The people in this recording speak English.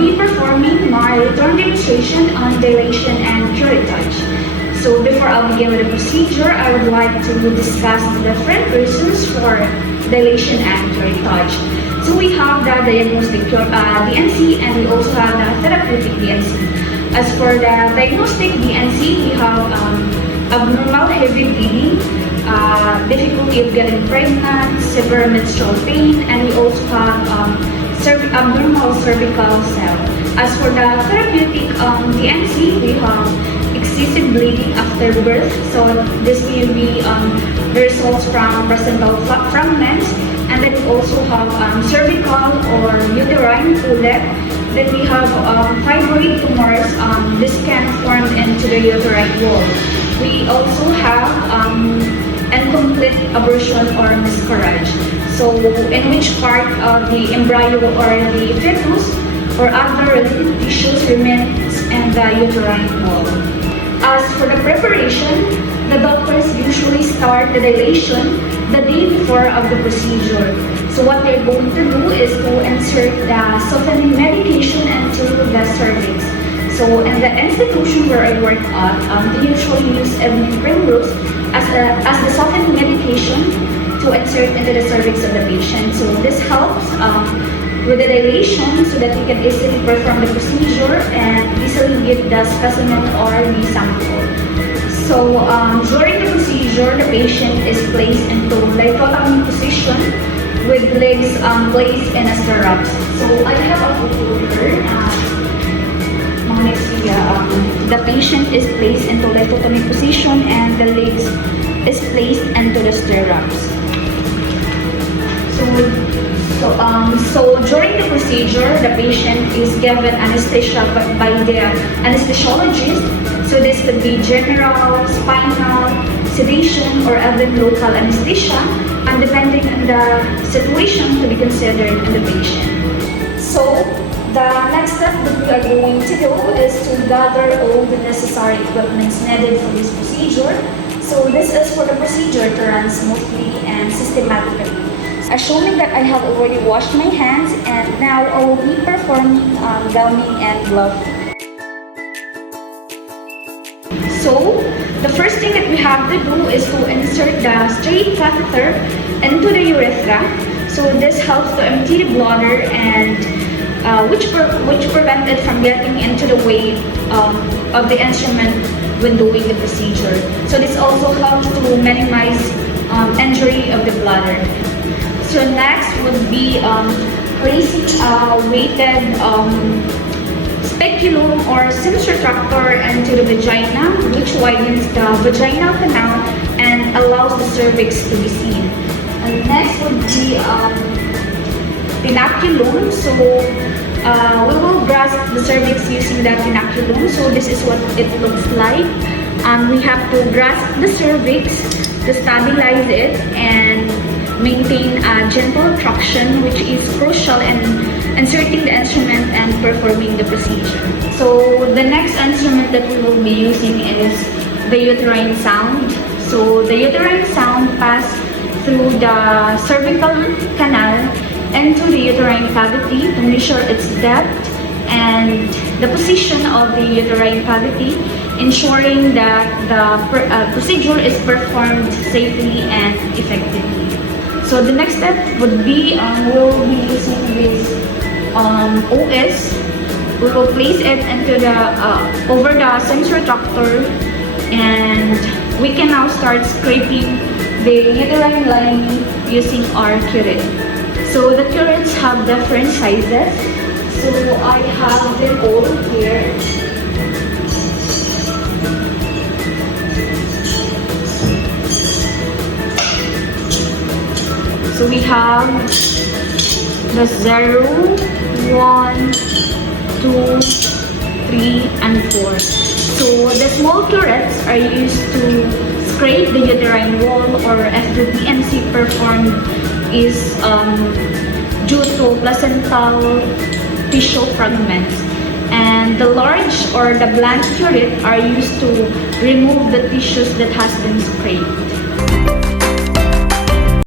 be performing my return demonstration on dilation and curettage. So before I'll begin with the procedure, I would like to discuss the different reasons for dilation and curettage. So we have the diagnostic DNC and we also have the therapeutic DNC. As for the diagnostic DNC, we have abnormal heavy bleeding, difficulty of getting pregnant, severe menstrual pain, and we also have abnormal cervical cell. As for the therapeutic DNC, we have excessive bleeding after birth. So this may be the results from placental fragments, and then we also have cervical or uterine polyp. Then we have fibroid tumors. This can form into the uterine wall. We also have incomplete abortion or miscarriage. So in which part of the embryo or the fetus or other related tissues remains in the uterine wall. As for the preparation, the doctors usually start the dilation the day before of the procedure. So what they're going to do is to insert the softening medication into the cervix. So in the institution where I work at, they usually use evening primrose as the softening medication to insert into the cervix of the patient. So this helps with the dilation so that you can easily perform the procedure and easily get the specimen or the sample. So during the procedure, the patient is placed into lithotomy position with legs placed in a stirrups. So I have a photo here. The patient is placed into lithotomy position and the legs is placed into the stirrups. So during the procedure, the patient is given anesthesia by the anesthesiologist. So this could be general, spinal, sedation, or even local anesthesia, and depending on the situation to be considered in the patient. So the next step that we are going to do is to gather all the necessary equipment needed for this procedure. So this is for the procedure to run smoothly and systematically. Assuming that I have already washed my hands, and now I will be performing gowning and glove. So the first thing that we have to do is to insert the straight catheter into the urethra. So this helps to empty the bladder and which prevent it from getting into the way of the instrument when doing the procedure. So this also helps to minimize injury of the bladder. So next would be placing a weighted speculum or Sims retractor into the vagina, which widens the vaginal canal and allows the cervix to be seen. And next would be pinaculum. So we will grasp the cervix using the pinaculum. So this is what it looks like. We have to grasp the cervix to stabilize it and maintain a gentle traction, which is crucial in inserting the instrument and performing the procedure. So the next instrument that we will be using is the uterine sound. So the uterine sound passes through the cervical canal into the uterine cavity to measure its depth and the position of the uterine cavity, ensuring that the procedure is performed safely and effectively. So the next step would be we'll be using this OS. We will place it into the over the Sims retractor, and we can now start scraping the uterine lining using our curette. So the curettes have different sizes. So I have them all here. So we have the 0, 1, 2, 3, and 4. So the small curettes are used to scrape the uterine wall, or if the DNC performed is due to placental tissue fragments. And the large or the blunt curette are used to remove the tissues that has been scraped.